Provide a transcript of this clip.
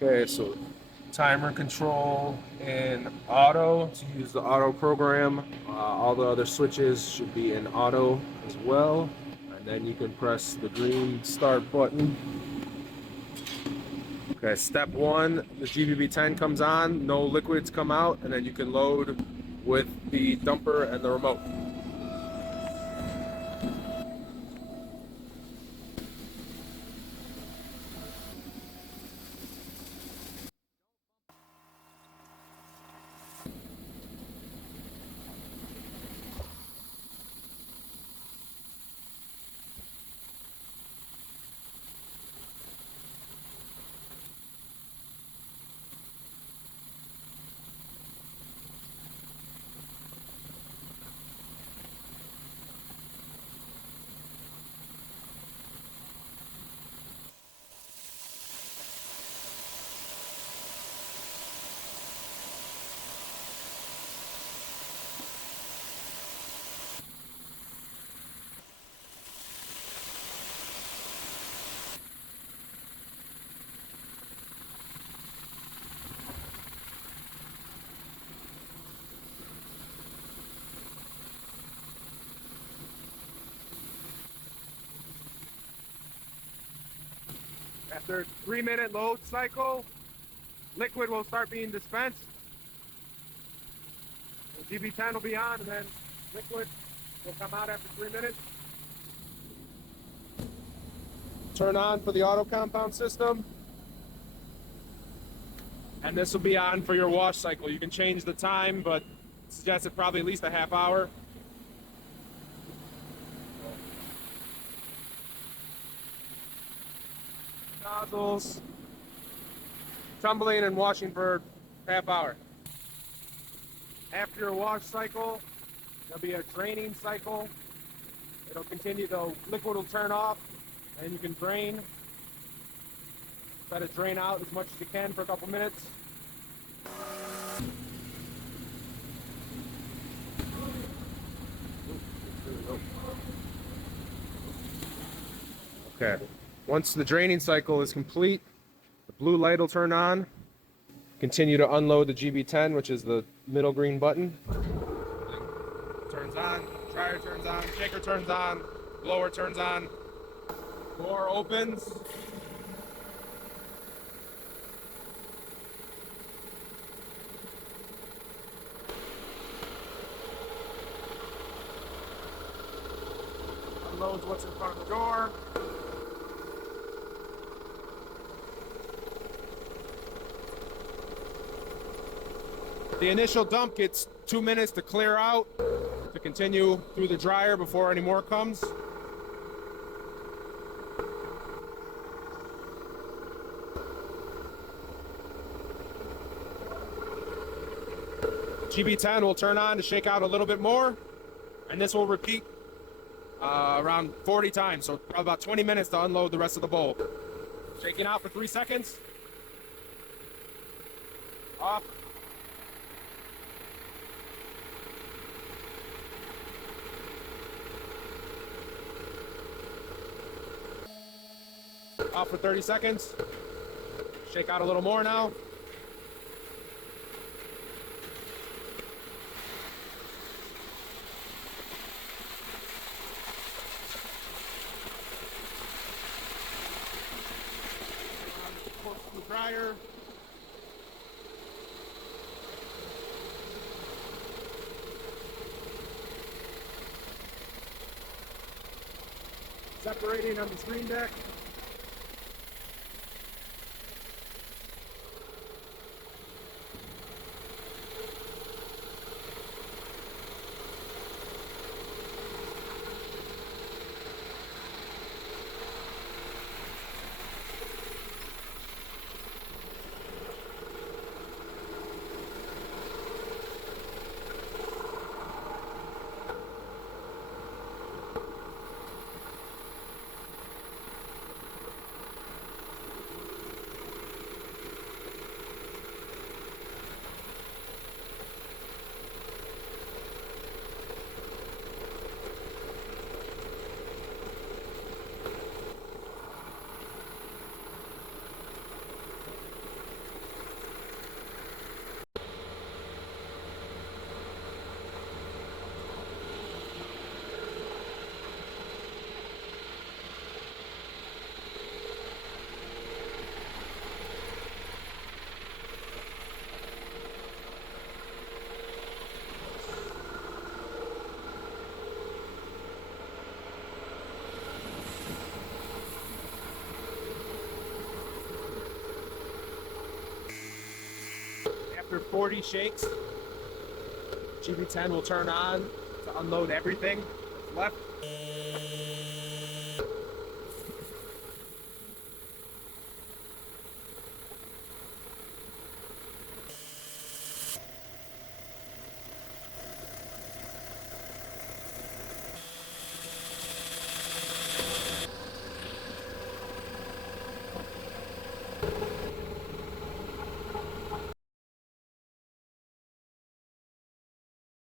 Okay, so timer control in auto to use the auto program. All the other switches should be in auto as well. And then you can press the green start button. Okay, step one, the GBB10 comes on, no liquids come out, and then you can load with the dumper and the remote. After 3-minute load cycle, liquid will start being dispensed. The GB10 will be on, and then liquid will come out after 3 minutes. Turn on for the auto compound system. And this will be on for your wash cycle. You can change the time, but suggested probably at least a half hour. Nozzles, tumbling and washing for half hour. After your wash cycle, there'll be a draining cycle. It'll continue, the liquid will turn off, and you can drain. Let it drain out as much as you can for a couple minutes. Okay. Once the draining cycle is complete, the blue light will turn on. Continue to unload the GB10, which is the middle green button. Turns on, dryer turns on, shaker turns on, blower turns on, door opens. Unloads what's in front of the door. The initial dump gets 2 minutes to clear out, to continue through the dryer before any more comes. GB10 will turn on to shake out a little bit more, and this will repeat around 40 times, so probably about 20 minutes to unload the rest of the bowl. Shaking out for 3 seconds. Off. Off for 30 seconds. Shake out a little more now. Dryer. Separating on the screen deck. After 40 shakes, GB10 will turn on to unload everything that's left.